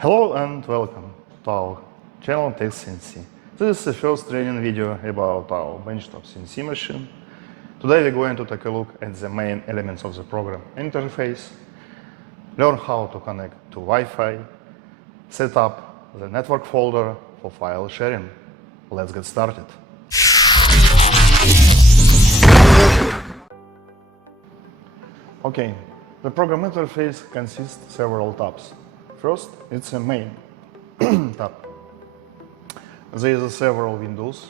Hello and welcome to our channel Tech-CNC. This is the first training video about our benchtop CNC machine. Today we're going to take a look at the main elements of the program interface, learn how to connect to Wi-Fi, set up the network folder for file sharing. Let's get started. Okay, the program interface consists of several tabs. First, it's a main tab. There are several windows.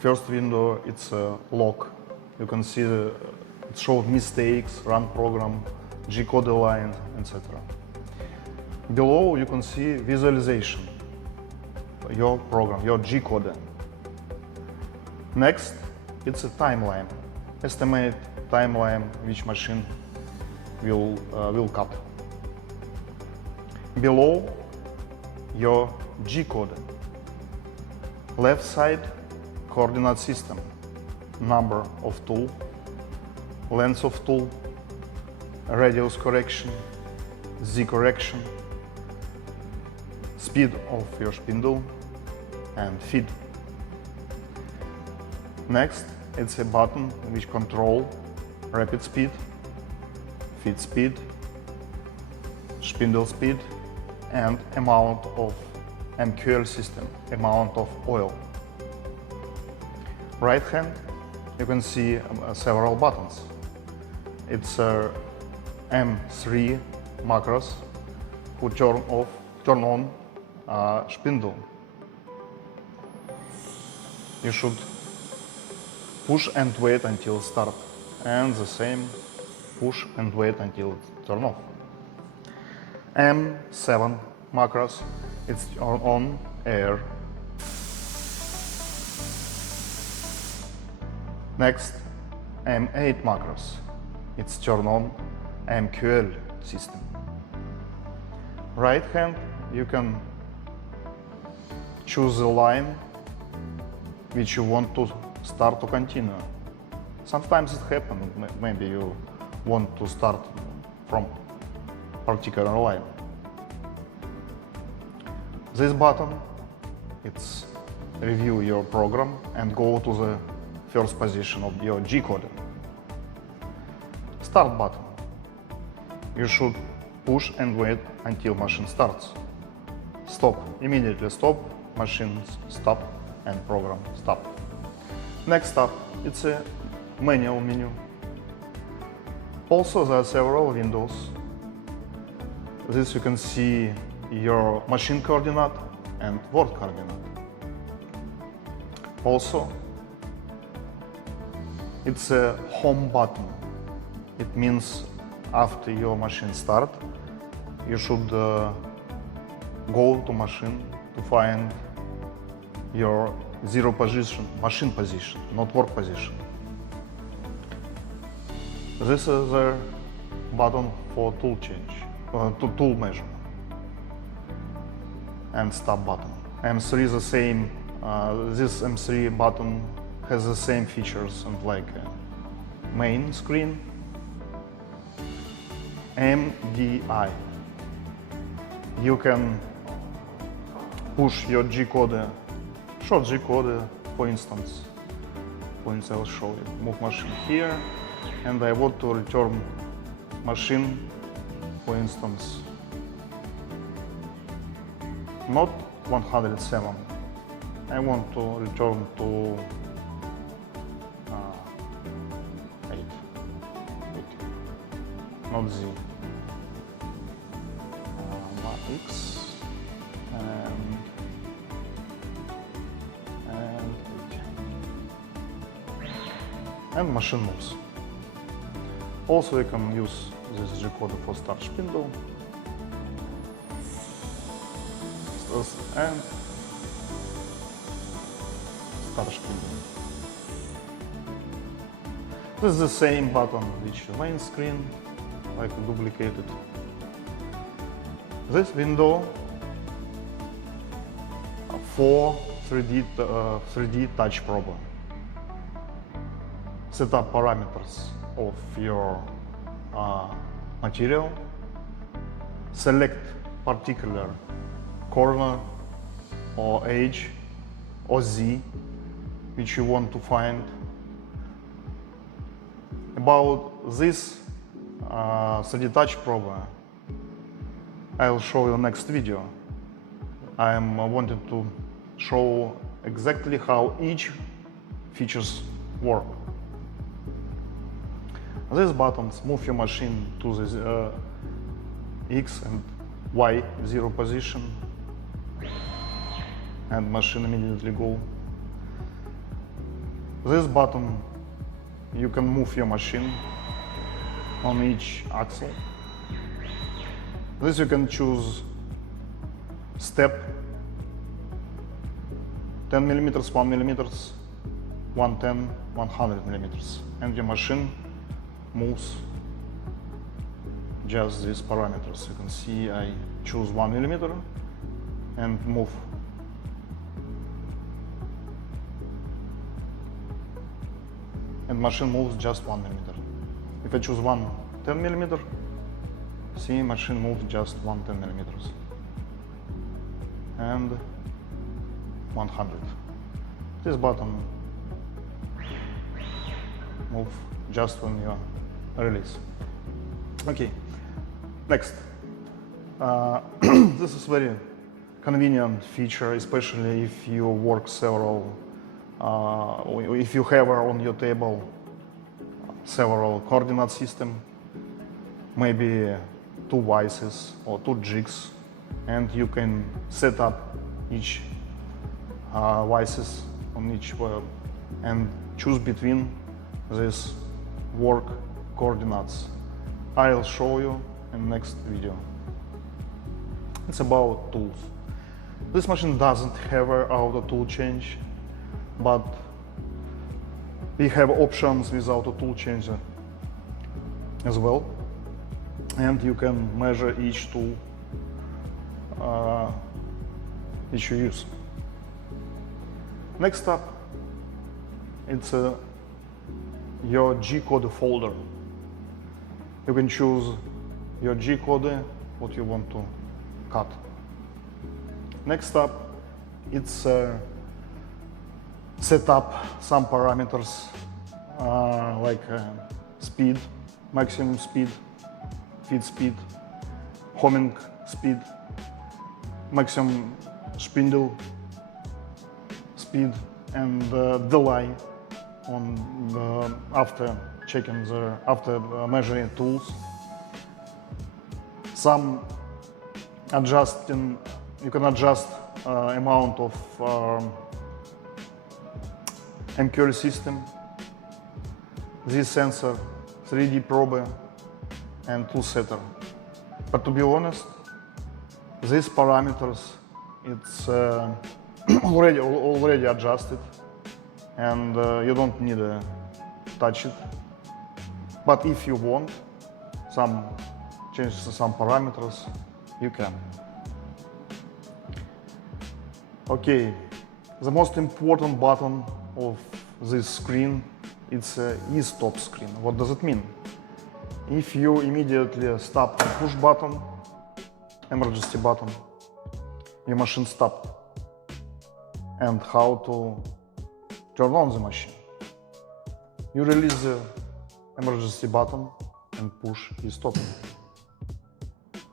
First window, it's a log. You can see it shows mistakes, run program, G-code line, etc. Below, you can see visualization, your program, your G-code. Next, it's a timeline, estimate timeline which machine will cut. Below, your G-code. Left side, coordinate system, number of tool, length of tool, radius correction, Z correction, speed of your spindle, and feed. Next, it's a button which control rapid speed, feed speed, spindle speed, and amount of MQL system, amount of oil. Right hand, you can see several buttons. It's M3 macros who turn on spindle. You should push and wait until start, and the same push and wait until turn off. M7 macros, it's on air. Next, M8 macros, it's turn on MQL system. Right hand, you can choose the line which you want to start to continue. Sometimes it happens, maybe you want to start from particular line. This button, it's review your program and go to the first position of your G-code. Start button. You should push and wait until machine starts. Stop, immediately stop, machine stop and program stop. Next up, it's a manual menu. Also, there are several windows. This you can see your machine coordinate and word coordinate. Also, it's a home button. It means after your machine start, you should go to machine to find your zero position, machine position, not work position. This is the button for tool change, tool measure, and stop button. M3 is the same. This M3 button has the same features and like main screen. MDI. You can push your G-code, short G-code, for instance. I'll show you. Move machine here, and I want to return machine, for instance, not 107. I want to return to 8, not Z. X and 8. And machine moves. Also, you can use this G-code for start spindle and start spindle. This is the same button which the main screen, like duplicated. This window for 3D touch probe. Set up parameters of your material, select particular corner or edge or Z which you want to find. About this 3D Touch probe I'll show you next video. I'm wanting to show exactly how each features work. These buttons move your machine to the X and Y 0 position, and machine immediately go. This button, you can move your machine on each axle. This you can choose step, 10 millimeters, 1 millimeters, 110, 100 millimeters, and your machine moves just these parameters. You can see I choose 1 millimeter and move. And machine moves just 1 millimeter. If I choose 10 millimeter, see machine moves just 10 millimeters. And 100. This button move just when you release. Okay, next. This is very convenient feature, especially if you work several, if you have on your table several coordinate system, maybe 2 vices or 2 jigs, and you can set up each vices on each and choose between these work coordinates. I'll show you in next video. It's about tools. This machine doesn't have an auto tool change, but we have options without a tool changer as well, and you can measure each tool which you use. Next up, it's your G-code folder. You can choose your G-code, what you want to cut. Next up, it's set up some parameters like speed, maximum speed, feed speed, homing speed, maximum spindle speed, and delay on after checking after measuring tools. Some adjusting, you can adjust amount of MQL system, this sensor, 3D probe, and tool setter. But to be honest, these parameters, it's already adjusted, and you don't need to touch it. But if you want some changes to some parameters, you can. Okay, the most important button of this screen, it's e-stop screen. What does it mean? If you immediately stop the push button, emergency button, your machine stopped. And how to turn on the machine? You release the emergency button and push e-stop.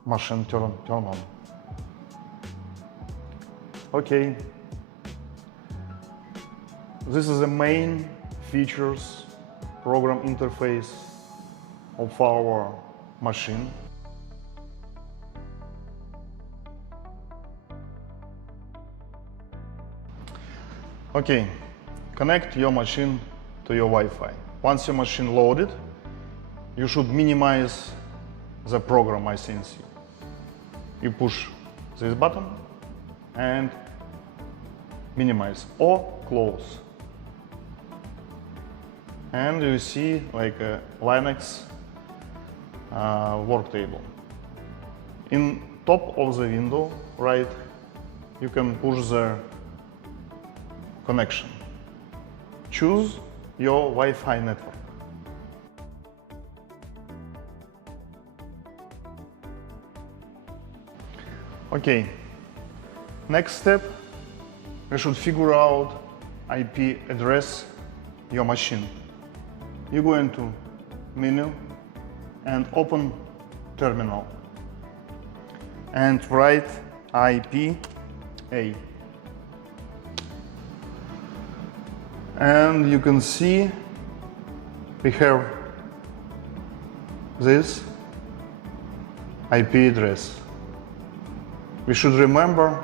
Machine turn on. Okay. This is the main features, program interface of our machine. Okay, connect your machine to your Wi-Fi. Once your machine loaded, you should minimize the program Tech-CNC. You push this button and minimize or close. And you see like a Linux work table. In top of the window, right, you can push the connection. Choose your Wi-Fi network. Okay, next step, we should figure out IP address your machine. You go into menu and open terminal and write IPA. And you can see we have this IP address. We should remember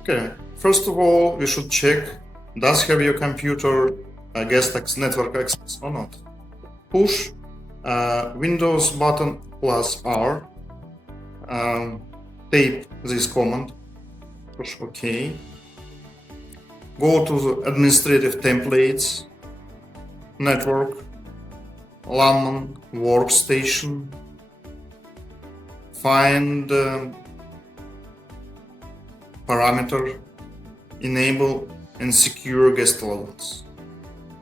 okay, first of all, we should check does have your computer guest network access or not. Push Windows button plus R, tape this command, push OK, go to the administrative templates, network, LAN workstation, find parameter, enable and secure guest logins.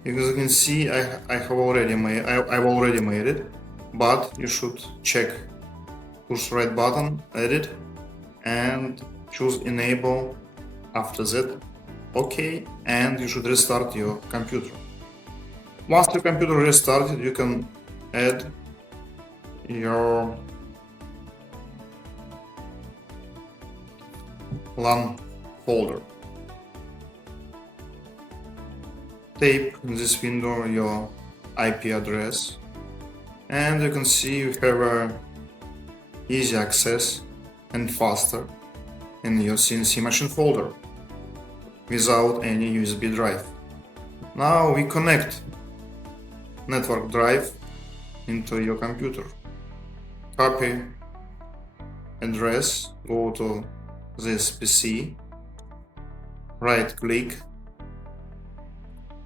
As you can see, I've already made it, but you should check. Push right button, edit, and choose enable. After that, OK, and you should restart your computer. Once your computer restarted, you can add your LAN folder. Type in this window your IP address, and you can see you have easy access and faster in your CNC machine folder without any USB drive. Now we connect network drive into your computer. Copy address, go to this PC, right click,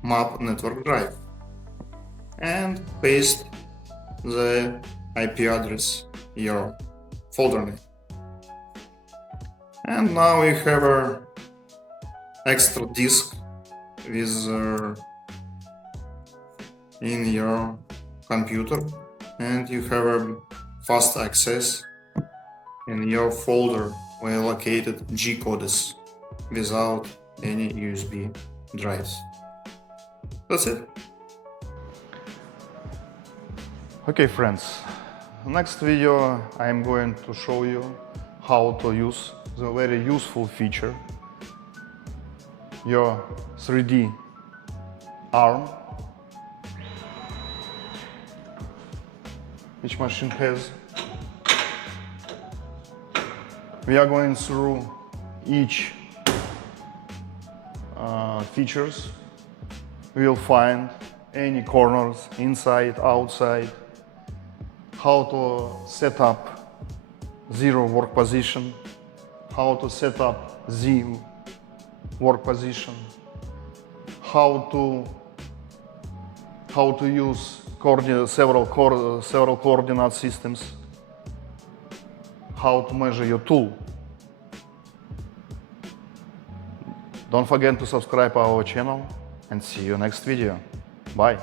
map network drive, and paste the IP address, your folder name. And now we have an extra disk with in your computer, and you have a fast access in your folder where located G codes without any USB drives. That's it. Okay, friends, next video I am going to show you how to use the very useful feature, your 3D arm, which machine has. We are going through each features. We will find any corners, inside, outside, how to set up zero work position, how to set up Z work position, how to use several coordinate systems, how to measure your tool. Don't forget to subscribe our channel and see you next video. Bye.